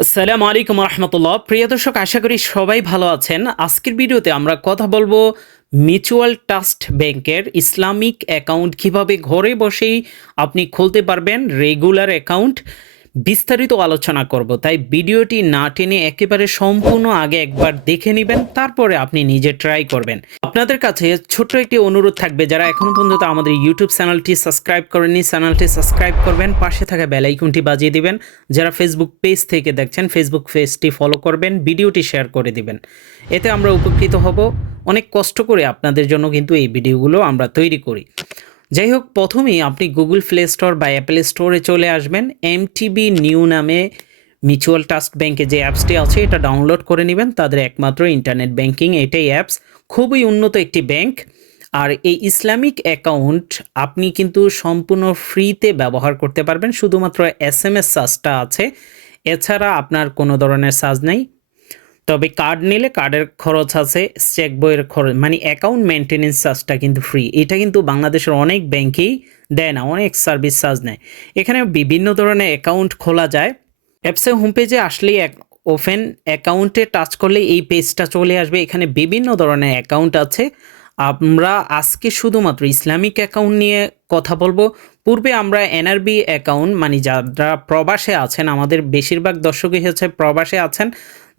আসসালামু আলাইকুম রহমতুল্লাহ। প্রিয় দর্শক, আশা করি সবাই ভালো আছেন। আজকের ভিডিওতে আমরা কথা বলবো মিউচুয়াল ট্রাস্ট ব্যাংকের ইসলামিক অ্যাকাউন্ট কিভাবে ঘরে বসেই আপনি খুলতে পারবেন রেগুলার অ্যাকাউন্ট। বিস্তারিত আলোচনা করব, তাই ভিডিওটি না টেনে একেবারে সম্পূর্ণ আগে একবার দেখে নেবেন, তারপরে আপনি নিজে ট্রাই করবেন। আপনাদের কাছে ছোট্ট একটি অনুরোধ থাকবে, যারা এখনো পর্যন্ত আমাদের ইউটিউব চ্যানেলটি সাবস্ক্রাইব করেননি, চ্যানেলটি সাবস্ক্রাইব করবেন, পাশে থাকা বেল আইকনটি বাজিয়ে দিবেন। যারা ফেসবুক পেজ থেকে দেখছেন, ফেসবুক পেজটি ফলো করবেন, ভিডিওটি শেয়ার করে দিবেন। এতে আমরা উপকৃত হব। অনেক কষ্ট করে আপনাদের জন্য কিন্তু এই ভিডিওগুলো আমরা তৈরি করি। যাই হোক, প্রথমেই আপনি গুগল প্লে স্টোর বা অ্যাপেল স্টোরে চলে আসবেন। এমটিবি নিউ নামে মিউচুয়াল ট্রাস্ট ব্যাংকে যে অ্যাপসটি আছে এটা ডাউনলোড করে নেবেন। তাদের একমাত্র ইন্টারনেট ব্যাংকিং এটাই অ্যাপস, খুবই উন্নত একটি ব্যাংক। আর এই ইসলামিক অ্যাকাউন্ট আপনি কিন্তু সম্পূর্ণ ফ্রিতে ব্যবহার করতে পারবেন, শুধুমাত্র এসএমএস চার্জটা আছে, এছাড়া আপনার কোনো ধরনের চার্জ নেই। তবে কার্ড নিলে কার্ডের খরচ আছে, চেক বইয়ের খরচ, মানে অ্যাকাউন্ট মেনটেনেন্স চার্জটা কিন্তু ফ্রি। এটা কিন্তু বাংলাদেশের অনেক ব্যাংকেই দেয় না, অনেক সার্ভিস চার্জ নেয়। এখানে বিভিন্ন ধরনের অ্যাকাউন্ট খোলা যায়। অ্যাপসের হোম পেজে আসলেই ওপেন অ্যাকাউন্টে টাচ করলে এই পেজটা চলে আসবে। এখানে বিভিন্ন ধরনের অ্যাকাউন্ট আছে। আমরা আজকে শুধুমাত্র ইসলামিক অ্যাকাউন্ট নিয়ে কথা বলবো। পূর্বে আমরা এনআরবি অ্যাকাউন্ট, মানে যারা প্রবাসে আছেন, আমাদের বেশিরভাগ দর্শকই হচ্ছে প্রবাসে আছেন,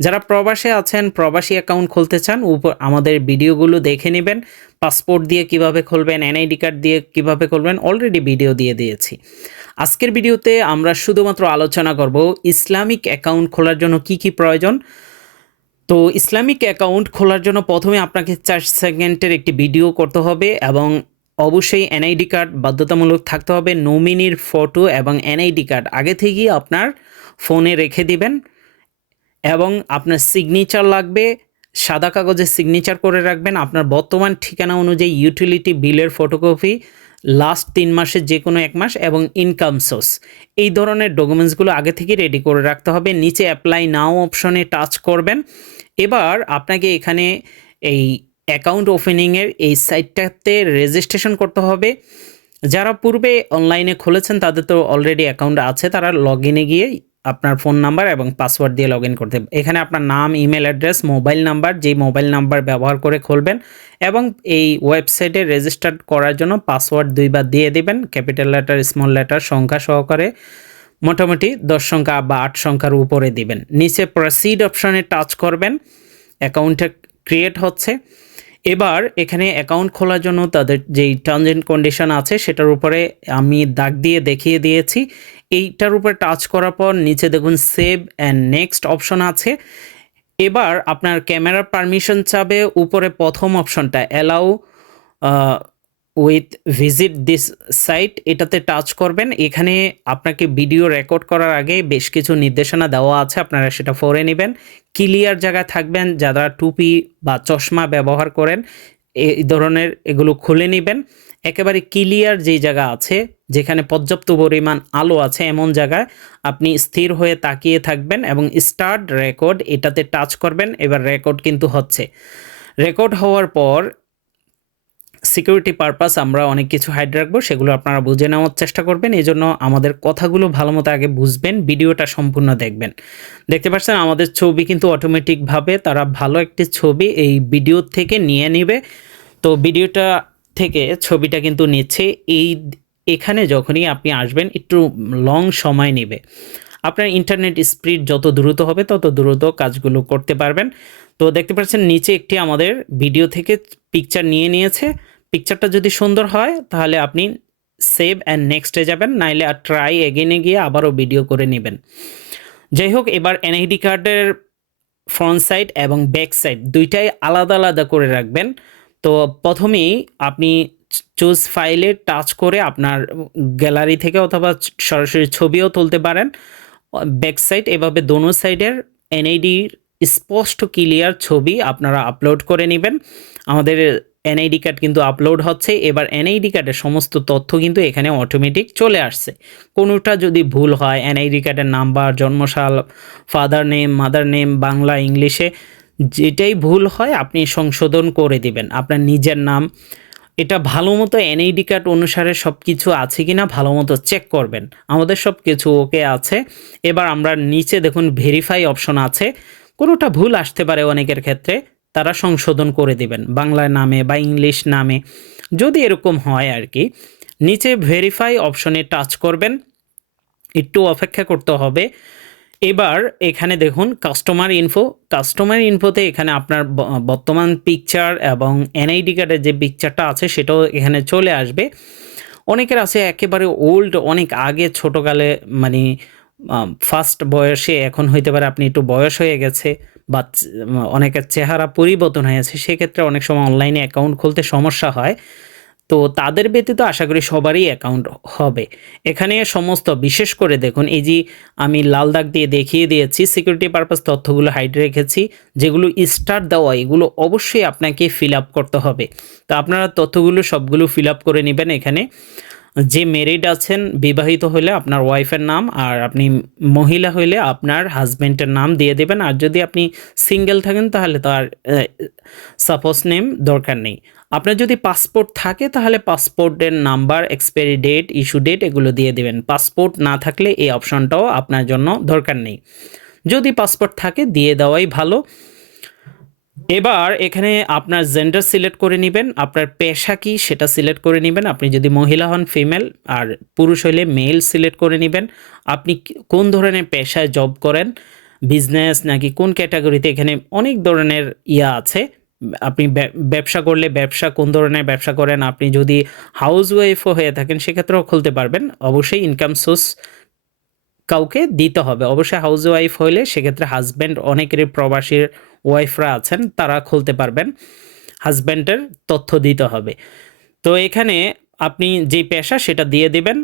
যারা প্রবাসে আছেন প্রবাসী অ্যাকাউন্ট খুলতে চান, আমাদের ভিডিওগুলো দেখে নেবেন। পাসপোর্ট দিয়ে কিভাবে খুলবেন, এনআইডি কার্ড দিয়ে কিভাবে খুলবেন, অলরেডি ভিডিও দিয়ে দিয়েছি। আজকের ভিডিওতে আমরা শুধুমাত্র আলোচনা করব ইসলামিক অ্যাকাউন্ট খোলার জন্য কি কি প্রয়োজন। তো ইসলামিক অ্যাকাউন্ট খোলার জন্য প্রথমে আপনাকে 4 সেকেন্ডের একটি ভিডিও করতে হবে এবং অবশ্যই এনআইডি কার্ড বাধ্যতামূলক থাকতে হবে। নমিনির ফটো এবং এনআইডি কার্ড আগে থেকেই আপনার ফোনে রেখে দিবেন এবং আপনার সিগনেচার লাগবে, সাদা কাগজে সিগনেচার করে রাখবেন। আপনার বর্তমান ঠিকানা অনুযায়ী ইউটিলিটি বিলের ফটোকপি, লাস্ট 3 মাসের যে কোনো 1 মাস এবং ইনকাম সোর্স, এই ধরনের ডকুমেন্টসগুলো আগে থেকে রেডি করে রাখতে হবে। নিচে অ্যাপ্লাই নাও অপশনে টাচ করবেন। এবার আপনাকে এখানে এই অ্যাকাউন্ট ওপেনিংয়ের এই সাইটটাতে রেজিস্ট্রেশন করতে হবে। যারা পূর্বে অনলাইনে খুলেছেন তাদের তো অলরেডি অ্যাকাউন্ট আছে, তারা লগ ইনে গিয়ে আপনার ফোন নাম্বার এবং পাসওয়ার্ড দিয়ে লগ ইন করতে হবে। এখানে আপনার নাম, ইমেল অ্যাড্রেস, মোবাইল নাম্বার, যেই মোবাইল নাম্বার ব্যবহার করে খুলবেন, এবং এই ওয়েবসাইটে রেজিস্টার করার জন্য পাসওয়ার্ড 2 বার দিয়ে দিবেন, ক্যাপিটাল লেটার, স্মল লেটার, সংখ্যা সহকারে, মোটামুটি 10 সংখ্যা বা 8 সংখ্যার উপরে দিবেন। নিচে প্রসিড অপশনে টাচ করবেন। অ্যাকাউন্টটা ক্রিয়েট হচ্ছে। এবার এখানে অ্যাকাউন্ট খোলার জন্য তাদের যেই টার্মস অ্যান্ড কন্ডিশন আছে সেটার উপরে আমি দাগ দিয়ে দেখিয়ে দিয়েছি। এইটার উপরে টাচ করার পর নিচে দেখুন সেভ অ্যান্ড নেক্সট অপশন আছে। এবার আপনার ক্যামেরার পারমিশন চাবে। উপরে প্রথম অপশনটা allow with visit this site, এটাতে টাচ করবেন। এখানে আপনাকে ভিডিও রেকর্ড করার আগে বেশ কিছু নির্দেশনা দেওয়া আছে, আপনারা সেটা পড়ে নেবেন। ক্লিয়ার জায়গায় থাকবেন, যারা টুপি বা চশমা ব্যবহার করেন এই ধরনের, এগুলো খুলে নেবেন। একেবারে ক্লিয়ার যেই জায়গা আছে, যেখানে পর্যাপ্ত পরিমাণ আলো আছে, এমন জায়গায় আপনি স্থির হয়ে তাকিয়ে থাকবেন এবং স্টার্ট রেকর্ড এটাতে টাচ করবেন। এবার রেকর্ড কিন্তু হচ্ছে। রেকর্ড হওয়ার পর সিকিউরিটি পারপাস আমরা অনেক কিছু হাইড রাখবো, সেগুলো আপনারা বুঝে নেওয়ার চেষ্টা করবেন। এই জন্য আমাদের কথাগুলো ভালো মতো আগে বুঝবেন, ভিডিওটা সম্পূর্ণ দেখবেন। দেখতে পাচ্ছেন আমাদের ছবি কিন্তু অটোমেটিকভাবে তারা ভালো একটি ছবি এই ভিডিও থেকে নিয়ে নেবে। তো ভিডিওটা থেকে ছবিটা কিন্তু নিচ্ছে। এখানে যখনই আপনি আসবেন একটু লং সময় নেবে। আপনার ইন্টারনেট স্পিড যত দ্রুত হবে তত দ্রুত কাজগুলো করতে পারবেন। তো দেখতে পাচ্ছেন নিচে একটি আমাদের ভিডিও থেকে পিকচার নিয়ে নিয়েছে। পিকচারটা যদি সুন্দর হয় তাহলে আপনি সেভ অ্যান্ড নেক্সটে যাবেন, নাইলে আর ট্রাই এগেনে গিয়ে আবারও ভিডিও করে নেবেন। যাই হোক, এবার এনআইডি কার্ডের ফ্রন্ট সাইড এবং ব্যাক সাইড দুইটাই আলাদা আলাদা করে রাখবেন। তো প্রথমেই আপনি চুজ ফাইলে টাচ করে আপনার গ্যালারি থেকে অথবা সরাসরি ছবিও তুলতে পারেন। ব্যাক সাইড এভাবে দোনো সাইডের এনআইডির স্পষ্ট ক্লিয়ার ছবি আপনারা আপলোড করে নেবেন। আমাদের এনআইডি কার্ড কিন্তু আপলোড হচ্ছে। এবার এনআইডি কার্ডের সমস্ত তথ্য কিন্তু এখানে অটোমেটিক চলে আসছে। কোনোটা যদি ভুল হয়, এনআইডি কার্ডের নাম্বার, জন্মসাল, father name, mother name, Bangla, ইংলিশে যেটাই ভুল হয় আপনি সংশোধন করে দিবেন। আপনার নিজের নাম, এটা ভালো মতো এনআইডি কার্ড অনুসারে সব কিছু আছে কিনা ভালো মতো চেক করবেন। আমাদের সব কিছু ওকে আছে। এবার আমরা নিচে দেখুন ভেরিফাই অপশন আছে। কোনোটা ভুল আসতে পারে অনেকের ক্ষেত্রে, তারা সংশোধন করে দিবেন বাংলা নামে বা ইংলিশ নামে, যদি এরকম হয় আর কি। নিচে ভেরিফাই অপশনে টাচ করবেন, একটু অপেক্ষা করতে হবে। এবার এখানে দেখুন কাস্টমার ইনফোতে এখানে আপনার বর্তমান পিকচার এবং এনআইডি কার্ডের যে পিকচারটা আছে সেটাও এখানে চলে আসবে। অনেকের আছে একেবারে ওল্ড, অনেক আগে ছোটোকালে, মানে ফার্স্ট বয়সে, এখন হইতে পারে আপনি একটু বয়স হয়ে গেছে বা অনেকের চেহারা পরিবর্তন হয়েছে, সেক্ষেত্রে অনেক সময় অনলাইনে অ্যাকাউন্ট খুলতে সমস্যা হয়। তো তাদের ব্যতীত আশা করি সবারই অ্যাকাউন্ট হবে। এখানে সমস্ত বিশেষ করে দেখুন, এই যে আমি লাল দাগ দিয়ে দেখিয়ে দিয়েছি, সিকিউরিটি পারপাস তথ্যগুলো হাইড রেখেছি, যেগুলো স্টার দেওয়া এগুলো অবশ্যই আপনাকে ফিল আপ করতে হবে। তো আপনারা তথ্যগুলো সবগুলো ফিল আপ করে নেবেন। এখানে যে মেরিড আছেন, বিবাহিত হলে আপনার ওয়াইফের নাম, আর আপনি মহিলা হইলে আপনার হাজব্যান্ডের নাম দিয়ে দেবেন। আর যদি আপনি সিঙ্গেল থাকেন তাহলে তো আর সাপোজ নেম দরকার নেই। আপনার যদি পাসপোর্ট থাকে তাহলে পাসপোর্টের number, expiry date, issue date এগুলো দিয়ে দেবেন। পাসপোর্ট না থাকলে এই অপশনটাও আপনার জন্য দরকার নেই। যদি পাসপোর্ট থাকে দিয়ে দেওয়াই ভালো। এবার এখানে আপনার জেন্ডার সিলেক্ট করে নেবেন, আপনার পেশা কি সেটা সিলেক্ট করে নেবেন। আপনি যদি মহিলা হন ফিমেল, আর পুরুষ হলে মেল সিলেক্ট করে নেবেন। আপনি কোন ধরনের পেশায় জব করেন, বিজনেস নাকি কোন ক্যাটাগরিতে, এখানে অনেক ধরনের আছে। আপনি ব্যবসা করলে ব্যবসা, কোন ধরনের ব্যবসা করেন। আপনি যদি হাউস ওয়াইফও হয়ে থাকেন সেক্ষেত্রেও খুলতে পারবেন। অবশ্যই ইনকাম সোর্স কাউকে দিতে হবে। অবশ্যই হাউস ওয়াইফ হইলে সেক্ষেত্রে হাজব্যান্ড, অনেকেরই প্রবাসীর ওয়াইফরা আছেন তারা খুলতে পারবেন, হাজব্যান্ডের তথ্য দিতে হবে। তো এখানে আপনি যে পেশা সেটা দিয়ে দিবেন।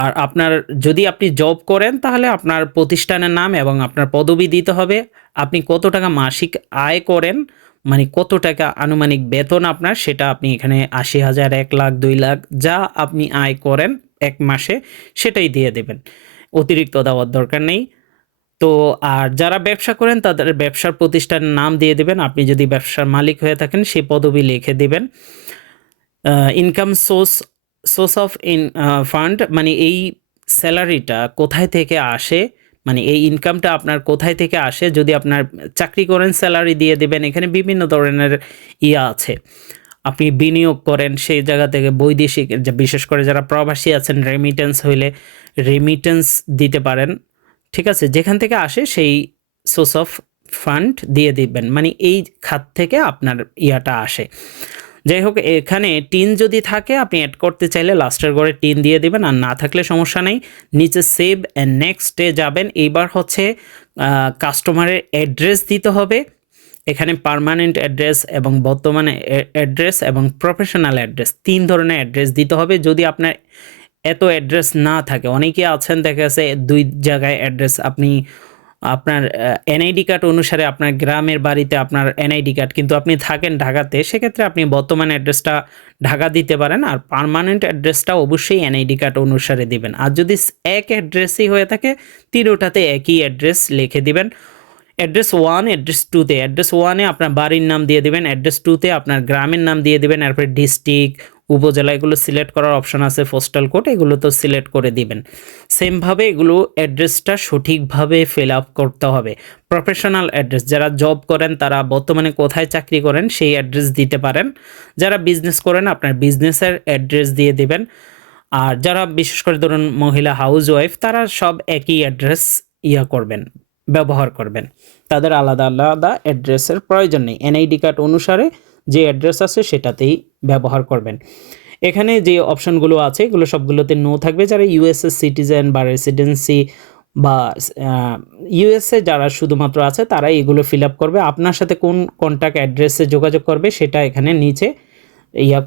আর আপনার যদি আপনি জব করেন তাহলে আপনার প্রতিষ্ঠানের নাম এবং আপনার পদবি দিতে হবে। আপনি কত টাকা মাসিক আয় করেন, মানে কত টাকা আনুমানিক বেতন আপনার, সেটা আপনি এখানে ৮০,০০০, ১,০০,০০০, ২,০০,০০০ যা আপনি আয় করেন এক মাসে সেটাই দিয়ে দেবেন, অতিরিক্ত দেওয়ার দরকার নেই। তো আর যারা ব্যবসা করেন তাদের ব্যবসার প্রতিষ্ঠানের নাম দিয়ে দেবেন। আপনি যদি ব্যবসার মালিক হয়ে থাকেন সেই পদবি লিখে দেবেন। ইনকাম সোর্স অফ ফান্ড, মানে এই স্যালারিটা কোথায় থেকে আসে, মানে এই ইনকামটা আপনার কোথায় থেকে আসে। যদি আপনার চাকরি করেন স্যালারি দিয়ে দেবেন। এখানে বিভিন্ন ধরনের আছে। আপনি বিনিয়োগ করেন সেই জায়গা থেকে বৈদেশিক, বিশেষ করে যারা প্রবাসী আছেন, রেমিটেন্স হইলে রেমিটেন্স দিতে পারেন। ঠিক আছে, যেখান থেকে আসে সেই সোর্স অফ ফান্ড দিয়ে দিবেন, মানে এই খাত থেকে আপনার আসে। যাই হোক, এখানে টিন যদি থাকে আপনি অ্যাড করতে চাইলে লাস্টের ঘরে টিন দিয়ে দিবেন, আর না থাকলে সমস্যা নেই। নিচে সেভ অ্যান্ড নেক্সটে যাবেন। এইবার হচ্ছে কাস্টমারের অ্যাড্রেস দিতে হবে। এখানে পার্মানেন্ট অ্যাড্রেস এবং বর্তমানে অ্যাড্রেস এবং প্রফেশনাল অ্যাড্রেস, ৩ ধরনের অ্যাড্রেস দিতে হবে। যদি আপনার এত অ্যাড্রেস না থাকে, অনেকে আছেন দেখা গেছে ২ জায়গায় অ্যাড্রেস, আপনি আপনার এনআইডি কার্ড অনুসারে আপনার গ্রামের বাড়িতে আপনার এনআইডি কার্ড, কিন্তু আপনি থাকেন ঢাকাতে, সেক্ষেত্রে আপনি বর্তমান অ্যাড্রেসটা ঢাকা দিতে পারেন। আর পার্মানেন্ট অ্যাড্রেসটা অবশ্যই এনআইডি কার্ড অনুসারে দিবেন। আর যদি এক অ্যাড্রেসই হয়ে থাকে, তিনোটাতে একই অ্যাড্রেস লিখে দিবেন। অ্যাড্রেস 1, অ্যাড্রেস 2তে, অ্যাড্রেস 1-এ আপনার বাড়ির নাম দিয়ে দেবেন, অ্যাড্রেস 2তে আপনার গ্রামের নাম দিয়ে দেবেন। এরপরে ডিস্ট্রিক্ট, উপজেলা এগুলো সিলেক্ট করার অপশন আছে, পোস্টাল কোড এগুলো তো সিলেক্ট করে দিবেন। সেমভাবে এগুলো অ্যাড্রেসটা সঠিকভাবে ফিল আপ করতে হবে। প্রফেশনাল অ্যাড্রেস, যারা জব করেন তারা বর্তমানে কোথায় চাকরি করেন সেই অ্যাড্রেস দিতে পারেন। যারা বিজনেস করেন আপনার বিজনেসের অ্যাড্রেস দিয়ে দিবেন। আর যারা বিশেষ করে ধরুন মহিলা হাউস ওয়াইফ, তারা সব একই অ্যাড্রেস করবেন, ব্যবহার করবেন। তাদের আলাদা আলাদা অ্যাড্রেসের প্রয়োজন নেই। এনআইডি কার্ড অনুসারে যে অ্যাড্রেস আছে সেটাতেই ব্যবহার করবেন। এখানে যে অপশনগুলো আছে এগুলো সবগুলোতে নো থাকবে। যারা ইউএসএ সিটিজেন বা রেসিডেন্সি বা ইউএসএ যারা শুধুমাত্র আছে তারাই এগুলো ফিল আপ করবে। আপনার সাথে কোন কন্ট্যাক্ট অ্যাড্রেসে যোগাযোগ করবে সেটা এখানে নিচে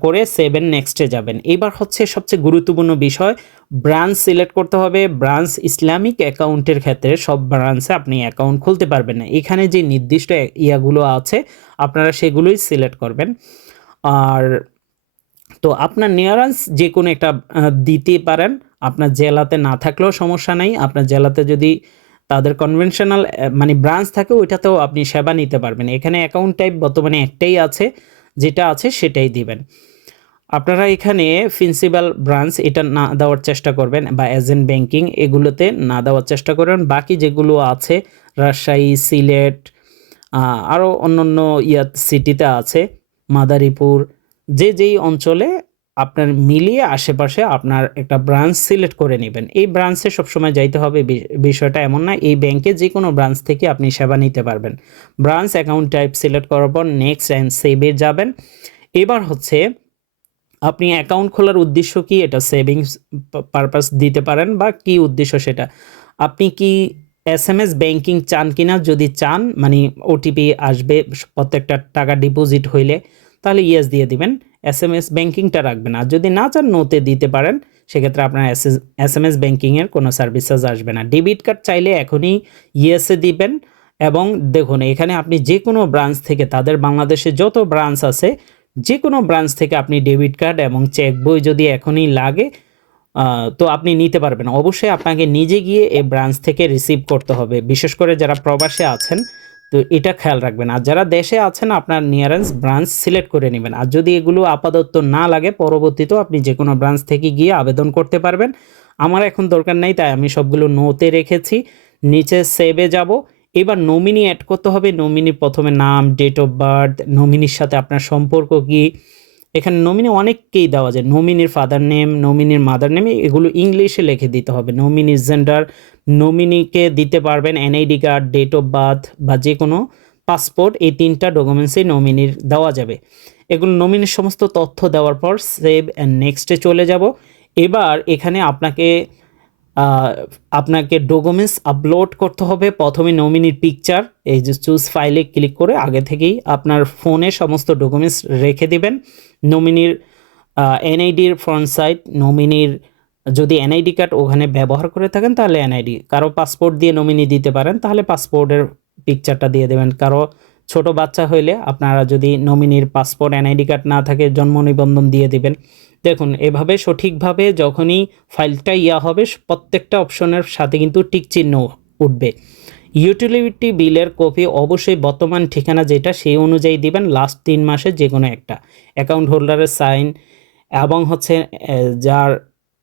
করে সেভ নেক্সটে যাবেন। এবার হচ্ছে সবচেয়ে গুরুত্বপূর্ণ বিষয়, ব্রাঞ্চ সিলেক্ট করতে হবে। ব্রাঞ্চ ইসলামিক অ্যাকাউন্টের ক্ষেত্রে সব ব্রাঞ্চে আপনি অ্যাকাউন্ট খুলতে পারবেন না। এখানে যে নির্দিষ্ট গুলো আছে আপনারা সেগুলোই সিলেক্ট করবেন। আর তো আপনার নিয়ারেন্স যে কোনো একটা দিতে পারেন, আপনার জেলাতে না থাকলেও সমস্যা নেই। আপনার জেলাতে যদি তাদের কনভেনশনাল মানে ব্রাঞ্চ থাকে ওইটাতেও আপনি সেবা নিতে পারবেন। এখানে অ্যাকাউন্ট টাইপ বর্তমানে একটাই আছে, যেটা আছে সেটাই দিবেন। আপনারা এখানে প্রিন্সিপাল ব্রাঞ্চ এটা না দেওয়ার চেষ্টা করবেন, বা এজেন্ট ব্যাংকিং এগুলোতে না দেওয়ার চেষ্টা করবেন। বাকি যেগুলো আছে রাজশাহী, সিলেট, আরও অন্যান্য সিটিতে আছে, মাদারীপুর, যেই অঞ্চলে আপনার মিলিয়ে আশেপাশে আপনার একটা ব্রাঞ্চ সিলেক্ট করে নেবেন। এই ব্রাঞ্চে সবসময় যাইতে হবে বিষয়টা এমন না, এই ব্যাংকে যে কোনো ব্রাঞ্চ থেকে আপনি সেবা নিতে পারবেন। ব্রাঞ্চ অ্যাকাউন্ট টাইপ সিলেক্ট করার পর নেক্সট অ্যান্ড সেভে যাবেন। এবার হচ্ছে আপনি অ্যাকাউন্ট খোলার উদ্দেশ্য কি, এটা সেভিংস পারপাস দিতে পারেন বা কি উদ্দেশ্য সেটা। আপনি কি এসএমএস ব্যাংকিং চান কিনা, যদি চান মানে ওটিপি আসবে প্রত্যেকটা টাকা ডিপোজিট হইলে, তাহলে ইয়েস দিয়ে দিবেন, এসএমএস ব্যাংকিংটা রাখবেন। আর যদি না চান নোতে দিতে পারেন, সেক্ষেত্রে আপনার এসএমএস ব্যাংকিংয়ের কোনো সার্ভিসেস আসবে না। ডেবিট কার্ড চাইলে এখনই ইয়েসে দিবেন। এবং দেখুন এখানে আপনি যে কোনো ব্রাঞ্চ থেকে, তাদের বাংলাদেশে যত ব্রাঞ্চ আছে যে কোনো ব্রাঞ্চ থেকে আপনি ডেবিট কার্ড এবং চেক বই যদি এখনই লাগে তো আপনি নিতে পারবেন। অবশ্যই আপনাকে নিজে গিয়ে এই ব্রাঞ্চ থেকে রিসিভ করতে হবে, বিশেষ করে যারা প্রবাসে আছেন তো এটা খেয়াল রাখবেন। আর যারা দেশে আছেন আপনার নিয়ারেস্ট ব্রাঞ্চ সিলেক্ট করে নেবেন। আর যদি এগুলো আপাতত না লাগে, পরবর্তীতেও আপনি যে কোনো ব্রাঞ্চ থেকে গিয়ে আবেদন করতে পারবেন। আমার এখন দরকার নাই, তাই আমি সবগুলো নোতে রেখেছি। নিচে সেভে যাব। এবার নমিনি অ্যাড করতে হবে। নমিনি প্রথমে নাম, ডেট অফ বার্থ, নমিনির সাথে আপনার সম্পর্ক কি। এখানে নমিনি অনেককেই দেওয়া যায়, নমিনির ফাদার নেম, নমিনির মাদার নেম, এগুলো ইংলিশে লিখে দিতে হবে। নমিনির জেন্ডার, নমিনিকে দিতে পারবেন NID card, date of birth বা যে কোনো পাসপোর্ট, এই তিনটা ডকুমেন্টসই নমিনির দেওয়া যাবে। এগুলো নমিনির সমস্ত তথ্য দেওয়ার পর সেভ অ্যান্ড নেক্সটে চলে যাব। এবার এখানে আপনাকে ডকুমেন্টস আপলোড করতে হবে। প্রথমে নমিনির পিকচার, এই যে চুজ ফাইলে ক্লিক করে আগে থেকেই আপনার ফোনে সমস্ত ডকুমেন্টস রেখে দিবেন। নমিনির এনআইডির ফ্রন্ট সাইড, নমিনির যদি এনআইডি কার্ড ওখানে ব্যবহার করে থাকেন তাহলে এনআইডি, কারো পাসপোর্ট দিয়ে নমিনি দিতে পারেন তাহলে পাসপোর্টের পিকচারটা দিয়ে দেবেন। কারো ছোট বাচ্চা হইলে আপনারা যদি নমিনির পাসপোর্ট এনআইডি কার্ড না থাকে জন্ম নিবন্ধন দিয়ে দিবেন। দেখুন এভাবে সঠিকভাবে যখনই ফাইলটা হবে প্রত্যেকটা অপশনের সাথে কিন্তু টিক চিহ্ন উঠবে। ইউটিলিটি বিলের কপি অবশ্যই বর্তমান ঠিকানা যেটা সেই অনুযায়ী দিবেন, লাস্ট 3 মাসে যে কোনো একটা। অ্যাকাউন্ট হোল্ডারের সাইন এবং হচ্ছে যার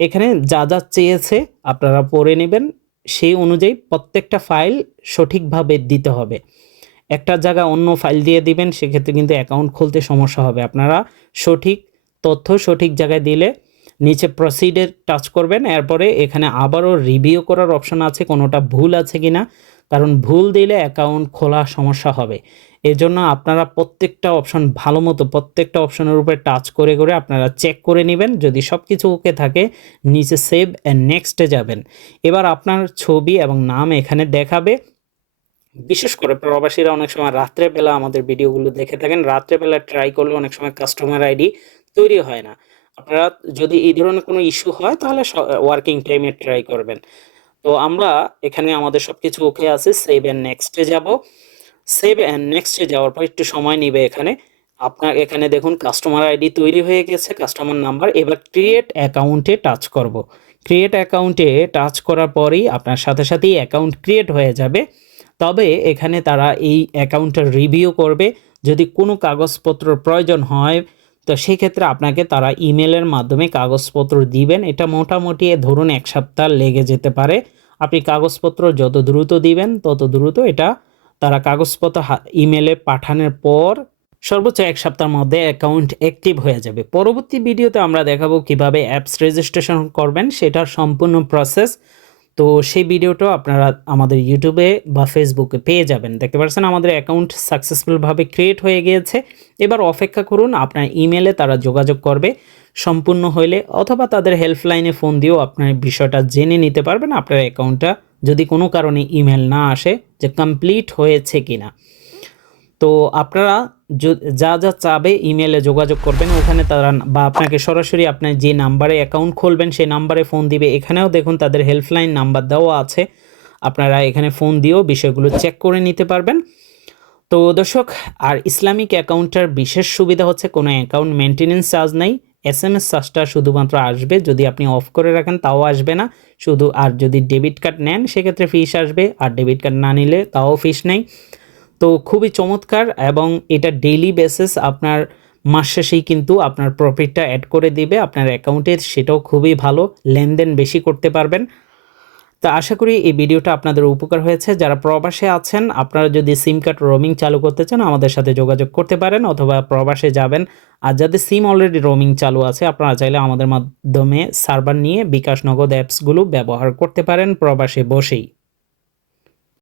এখানে যা যা চেয়েছে আপনারা পড়ে নেবেন, সেই অনুযায়ী প্রত্যেকটা ফাইল সঠিকভাবে দিতে হবে। একটা জায়গায় অন্য ফাইল দিয়ে দিবেন, সেক্ষেত্রে কিন্তু অ্যাকাউন্ট খুলতে সমস্যা হবে। আপনারা সঠিক তথ্য সঠিক জায়গায় দিলে নিচে প্রসিডে টাচ করবেন। এরপরে এখানে আবারও রিভিউ করার অপশন আছে, কোনোটা ভুল আছে কিনা, কারণ ভুল দিলে অ্যাকাউন্ট খোলা সমস্যা হবে। এজন্য আপনারা প্রত্যেকটা অপশন ভালো মতো প্রত্যেকটা অপশনের উপরে টাচ করে করে আপনারা চেক করে নেবেন। যদি সব কিছু ওকে থাকে নিচে সেভ অ্যান্ড নেক্সটে যাবেন। এবার আপনার ছবি এবং নাম এখানে দেখাবে। বিশেষ করে প্রবাসীরা অনেক সময় রাত্রেবেলা আমাদের ভিডিওগুলো দেখে থাকেন, রাত্রেবেলা ট্রাই করলে অনেক সময় কাস্টমার আইডি তৈরি হয় না। আপনারা যদি এই ধরনের কোনো ইস্যু হয় তাহলে ওয়ার্কিং টাইমে ট্রাই করবেন। তো আমরা এখানে আমাদের সবকিছু ওকে আছে, সেভ অ্যান্ড নেক্সটে যাব। সেভ অ্যান্ড নেক্সটে যাওয়ার পর একটু সময় নেবে। এখানে আপনার এখানে দেখুন কাস্টমার আইডি তৈরি হয়ে গেছে, কাস্টমার নাম্বার। এবার ক্রিয়েট অ্যাকাউন্টে টাচ করব। ক্রিয়েট অ্যাকাউন্টে টাচ করার পরেই আপনার সাথে সাথেই অ্যাকাউন্ট ক্রিয়েট হয়ে যাবে। তবে এখানে তারা এই অ্যাকাউন্টটা রিভিউ করবে। যদি কোনো কাগজপত্র প্রয়োজন হয় তো সেক্ষেত্রে আপনাকে তারা ইমেলের মাধ্যমে কাগজপত্র দিবেন। এটা মোটামুটি ধরুন 1 সপ্তাহ লেগে যেতে পারে। আপনি কাগজপত্র যত দ্রুত দিবেন তত দ্রুত এটা তারা কাগজপত্র ইমেলে পাঠানোর পর সর্বোচ্চ 1 সপ্তাহের মধ্যে অ্যাকাউন্ট অ্যাক্টিভ হয়ে যাবে। পরবর্তী ভিডিওতে আমরা দেখাবো কিভাবে অ্যাপস রেজিস্ট্রেশন করবেন, সেটার সম্পূর্ণ প্রসেস। তো সেই ভিডিওটাও আপনারা আমাদের ইউটিউবে বা ফেসবুকে পেয়ে যাবেন। দেখতে পাচ্ছেন আমাদের অ্যাকাউন্ট সাকসেসফুলভাবে ক্রিয়েট হয়ে গিয়েছে। এবার অপেক্ষা করুন, আপনার ইমেলে তারা যোগাযোগ করবে সম্পূর্ণ হইলে, অথবা তাদের হেল্পলাইনে ফোন দিয়েও আপনার বিষয়টা জেনে নিতে পারবেন আপনার অ্যাকাউন্টটা যদি কোনো কারণে ইমেল না আসে যে কমপ্লিট হয়েছে কিনা। তো আপনারা যা যা চাবে ইমেলে যোগাযোগ করবেন, ওখানে তারা বা আপনাকে সরাসরি আপনার যে নাম্বারে অ্যাকাউন্ট খুলবেন সেই নাম্বারে ফোন দিবে। এখানেও দেখুন তাদের হেল্পলাইন নাম্বার দেওয়া আছে, আপনারা এখানে ফোন দিয়েও বিষয়গুলো চেক করে নিতে পারবেন। তো দর্শক, আর ইসলামিক অ্যাকাউন্টটার বিশেষ সুবিধা হচ্ছে কোনো অ্যাকাউন্ট মেনটেনেন্স চার্জ নাই। এসএমএস চার্জটা শুধুমাত্র আসবে, যদি আপনি অফ করে রাখেন তাও আসবে না শুধু। আর যদি ডেবিট কার্ড নেন সেক্ষেত্রে ফিস আসবে, আর ডেবিট কার্ড না নিলে তাও ফিস নেই। তো খুবই চমৎকার, এবং এটা ডেইলি বেসিস আপনার মাস শেষেই কিন্তু আপনার প্রফিটটা অ্যাড করে দিবে আপনার অ্যাকাউন্টে, সেটাও খুবই ভালো, লেনদেন বেশি করতে পারবেন। তো আশা করি এই ভিডিওটা আপনাদের উপকার হয়েছে। যারা প্রবাসে আছেন, আপনারা যদি সিম কার্ড রোমিং চালু করতে চান আমাদের সাথে যোগাযোগ করতে পারেন, অথবা প্রবাসে যাবেন। আর যাদের সিম অলরেডি রোমিং চালু আছে, আপনারা চাইলে আমাদের মাধ্যমে সার্ভার নিয়ে বিকাশ নগদ অ্যাপসগুলো ব্যবহার করতে পারেন প্রবাসে বসেই।